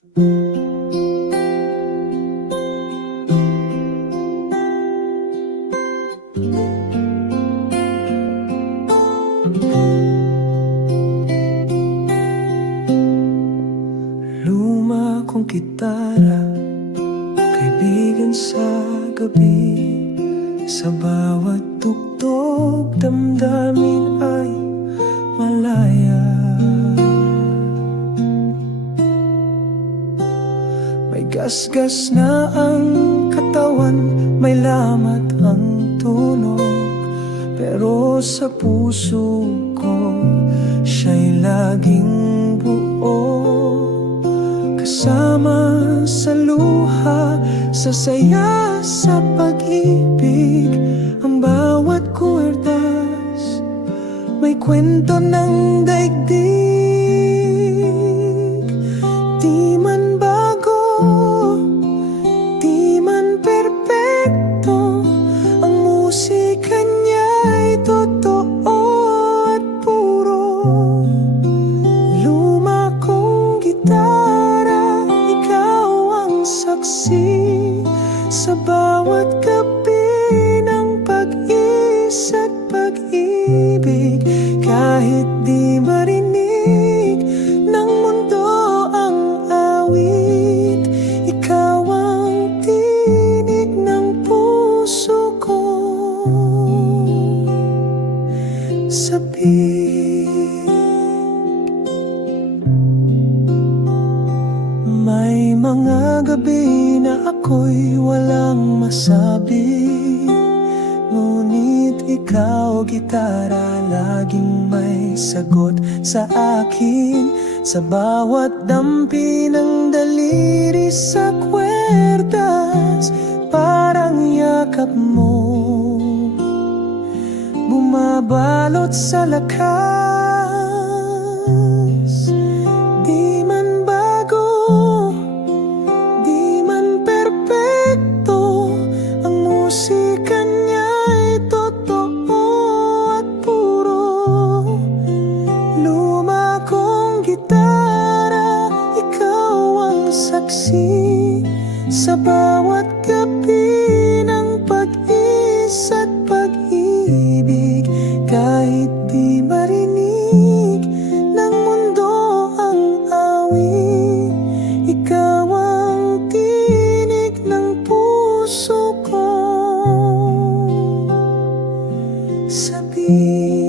Luma kong gitara Kaibigan sa gabi. Sa bawat tugtog Damdamin ay May gasgas na ang katawan May lamat ang tunog. Pero sa puso ko Siya'y laging buo. Kasama sa luha Sa saya, sa pag-ibig Ang bawat kwerdas May kwento ng daigdig Sa bawat gabi ng pag-isa at pag-ibig Kahit di marinig ng mundo ang awit Ikaw ang tinig ng puso ko. Sabik May mga gabi na ako'y walang masabi. Ngunit ikaw, gitara, laging may sagot sa akin. Sa bawat dampi ng daliri sa kwerdas Parang yakap mo. Bumabalot sa lakas Sa bawat gabi ng pag-isa't pag-ibig Kahit di marinig ng mundo ang awi Ikaw ang tinig ng puso ko. Sabihin